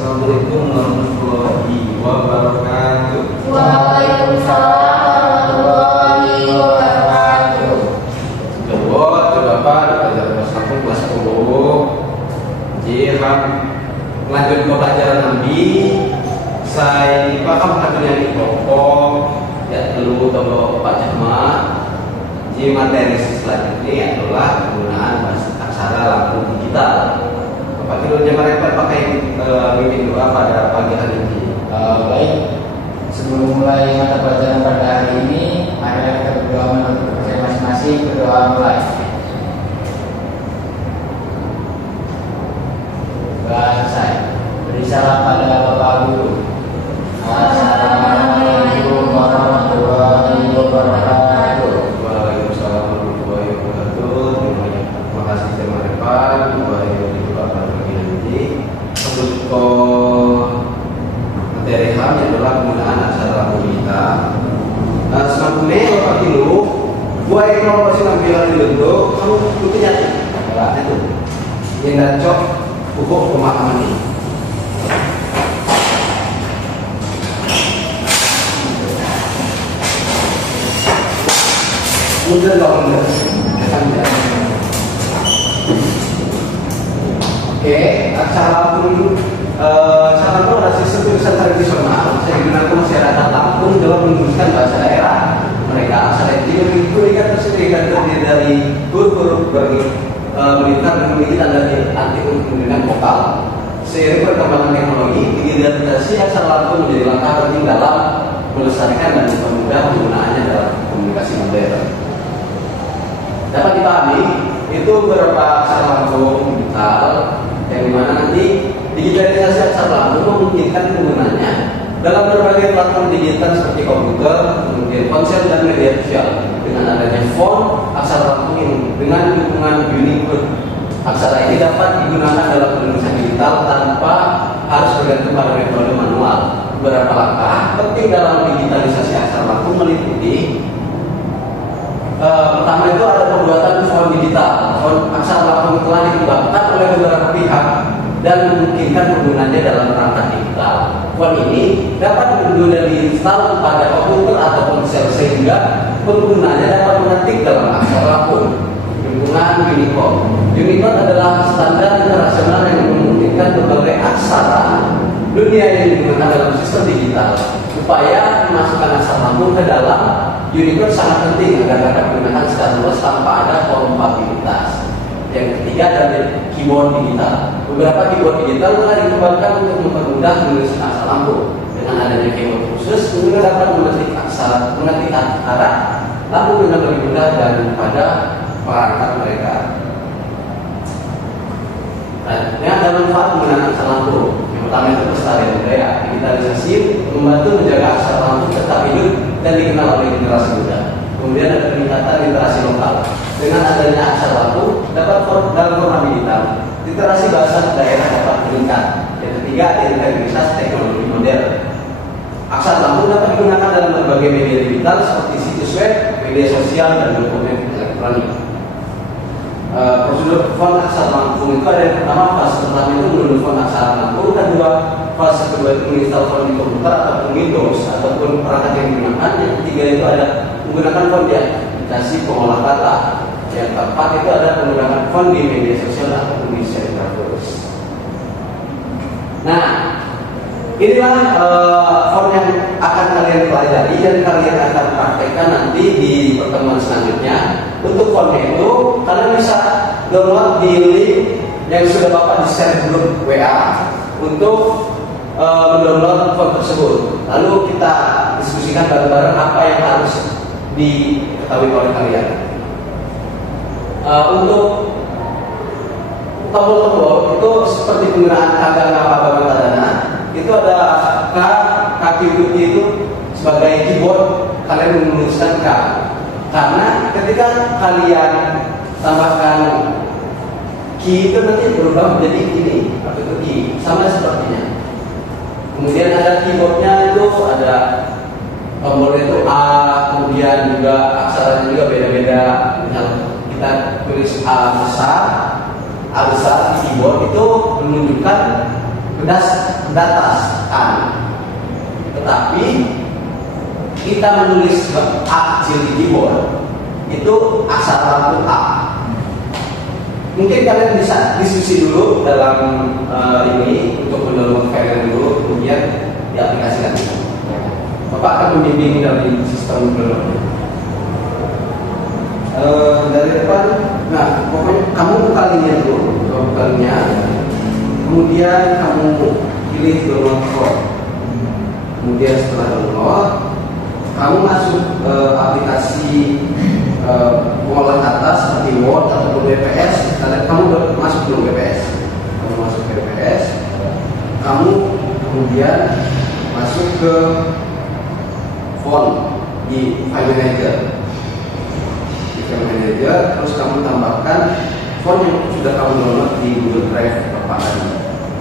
Assalamualaikum warahmatullahi wabarakatuh. Waalaikumsalam warahmatullahi wabarakatuh. Coba Bapak belajar kelas 1 kelas 10. Jihad lanjut ke pelajaran Nabi. Saya paham hadirnya di pokok ya dulu kalau Pak Jamaah. Di materi selanjutnya adalah penggunaan bahasa aksara lampu digital. Bapak tidurnya mereka pakai mimpin doa pada pagi hari ini. Baik, sebelum mulai mata pelajaran pada hari ini, mari kita berdoa menurut percaya masing-masing. Berdoa mulai. Selesai. Beri salam pada Bapak Guru. Assalamualaikum warahmatullahi wabarakatuh. Waalaikumsalam warahmatullahi wabarakatuh. Terima kasih terima kasih. Untuk materi HAM yang adalah penggunaan aksara lampu digital. Semakin Bapak Kilo, gua yang mau kasih tampilan di bentuk, kamu butuhnya itu yang dan cok pupuk pemahaman ini. Mudah dong, Oke, aksara lampu adalah sistem tulisan tradisional yang digunakan masyarakat Lampung dalam menuliskan bahasa daerah. Mereka aksara ini diberikan terdiri dari huruf-huruf melingkar dan memiliki tanda anti dengan vokal. Seiring perkembangan teknologi, digitalisasi aksara lampu menjadi langkah penting dalam melestarikan dan mempermudah penggunaannya dalam komunikasi modern. Dapat dipahami, itu beberapa aksara lampu digital yang dimana nanti digitalisasi aksara lampu memungkinkan penggunanya dalam berbagai platform digital seperti komputer, kemudian ponsel dan media sosial. Dengan adanya font aksara lampu ini dengan dukungan Unicode, aksara ini dapat digunakan dalam penulisan digital tanpa harus bergantung pada metode manual. Beberapa langkah penting dalam digitalisasi aksara lampu meliputi pertama itu ada pembuatan font digital. Font aksara lampu telah dikembangkan oleh beberapa pihak dan memungkinkan penggunanya dalam perangkat digital. Font ini dapat diinstal pada komputer atau ponsel sehingga penggunanya dapat mengetik dalam aksara lampu. Dukungan Unicode. Unicode adalah standar internasional yang memungkinkan berbagai aksara dunia yang digunakan dalam sistem digital. Upaya memasukkan aksara lampu ke dalam Unicode sangat penting agar dapat digunakan secara luas tanpa ada kompatibilitas. Yang ketiga adalah keyboard digital. Beberapa keyboard digital telah dikembangkan untuk mempermudah menulis aksara lampu. Dengan adanya keyboard khusus, pengguna dapat mengetik aksara lampu dengan lebih mudah dan pada perangkat mereka. Yang ada manfaat menggunakan aksara lampu. Yang pertama itu pelestarian budaya. Digitalisasi membantu menjaga aksara lampu tetap hidup dan dikenal oleh generasi muda. Kemudian ada peningkatan literasi lokal. Dengan adanya aksara lampu dapat dalam format digital, literasi bahasa daerah dapat meningkat. Yang ketiga, integritas teknologi modern. Aksara lampu dapat digunakan dalam berbagai media digital seperti situs web, media sosial, dan dokumen elektronik. Prosedur font aksara lampu itu ada yang pertama, fase pertama itu mengunduh font aksara lampu, kedua fase kedua itu menginstal font di komputer ataupun Windows ataupun perangkat yang digunakan. Yang ketiga itu ada menggunakan font di aplikasi pengolah kata. Yang keempat itu ada menggunakan font di media sosial ataupun di serverless. Nah, inilah font yang akan kalian pelajari dan kalian akan praktekkan nanti di pertemuan selanjutnya. Untuk fontnya itu kalian bisa download di link yang sudah Bapak di-share grup WA untuk mendownload font tersebut. Lalu kita diskusikan bareng-bareng apa yang harus diketahui oleh kalian. Untuk tombol-tombol itu seperti penggunaan kagak apa dana. Itu ada kaki putih itu sebagai keyboard, kalian menuliskan K. Karena ketika kalian tambahkan key itu nanti berubah menjadi ini, atau itu key, sama sepertinya. Kemudian ada keyboardnya itu ada tombolnya itu A, kemudian juga aksaranya juga beda-beda. Misal kita tulis A besar di keyboard itu menunjukkan berdatasan. Tetapi kita menulis A kecil di keyboard itu aksara lampu A. Mungkin kalian bisa diskusi dulu dalam ini untuk mendownload file dulu, kemudian diaplikasikan. Bapak akan membimbing dari sistem downloadnya. Dari depan, nah pokoknya kamu buka linknya dulu, buka linknya, kemudian kamu pilih download form. Kemudian setelah download, kamu masuk aplikasi pengolah kata seperti Word ataupun WPS. Kamu masuk dulu WPS. Kamu masuk ke WPS. Kamu kemudian masuk ke font di File Manager. Di File Manager, terus kamu tambahkan font yang sudah kamu download di Google Drive Bapak tadi.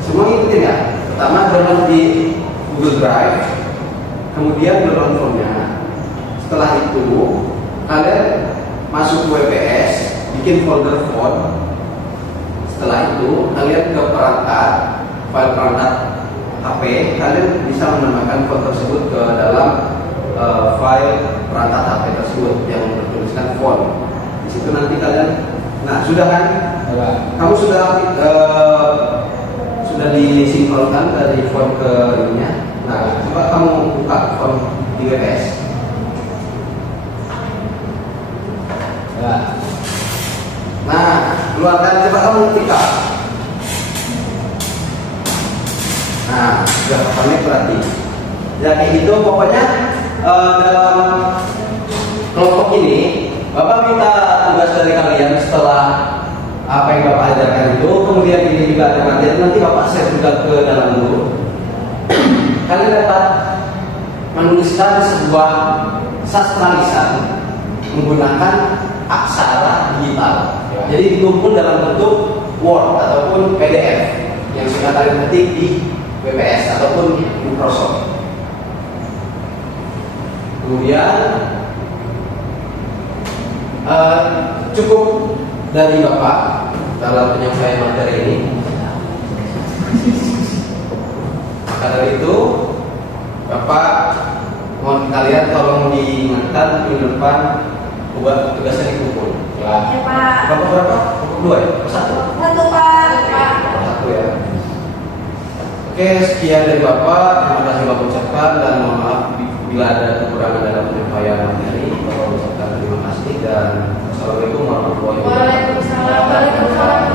Semua ngikutin ya. Pertama download di Google Drive, kemudian download fontnya. Setelah itu kalian masuk ke WPS, bikin folder font. Setelah itu kalian ke perangkat, file perangkat HP, kalian bisa menambahkan font tersebut ke dalam file perangkat HP tersebut yang bertuliskan font. Di situ nanti kalian, nah sudah kan? Kamu sudah disinkronkan dari font ke ininya. Nah, coba kamu buka font di WPS. Nah, keluarkan, coba kamu ketik. Nah, sudah connect berarti. Ya kayak gitu, pokoknya dalam kelompok ini Bapak minta tugas dari kalian setelah apa yang Bapak ajarkan itu, kemudian ini juga ada materi, nanti Bapak share juga ke dalam dulu. Kalian dapat menuliskan sebuah sastra lisan menggunakan aksara digital. Jadi dikumpul dalam bentuk Word ataupun PDF yang sudah kalian ketik di WPS ataupun Microsoft. Kemudian cukup dari Bapak dalam penyampaian materi ini. Maka dari itu Bapak mohon kalian tolong diingatkan minggu depan buat tugasnya dikumpul. Ya Pak. Bapak berapa? Dua ya? Satu? Satu Pak. Satu ya. Oke, sekian dari Bapak. Terima kasih Bapak ucapkan dan mohon maaf bila ada kekurangan dalam penyampaian materi. Bapak ucapkan terima kasih dan Assalamualaikum warahmatullahi wabarakatuh. Waalaikumsalam.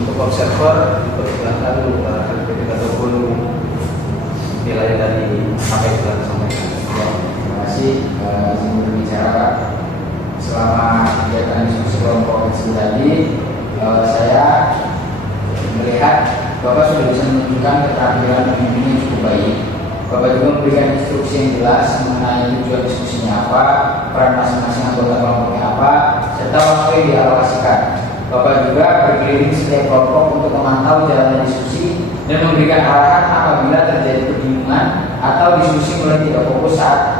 Untuk observer dipersilakan mengutarakan kritik ataupun nilai dari apa yang telah disampaikan. Terima kasih izin berbicara Pak. Selama kegiatan diskusi kelompok kecil tadi, saya melihat Bapak sudah bisa menunjukkan keterampilan pemimpin yang cukup baik. Bapak juga memberikan instruksi yang jelas mengenai tujuan diskusinya apa, peran masing-masing anggota kelompoknya apa, serta waktu yang dialokasikan. Bapak juga berkeliling setiap kelompok untuk memantau jalannya diskusi dan memberikan arahan apabila terjadi kebingungan atau diskusi mulai tidak fokus saat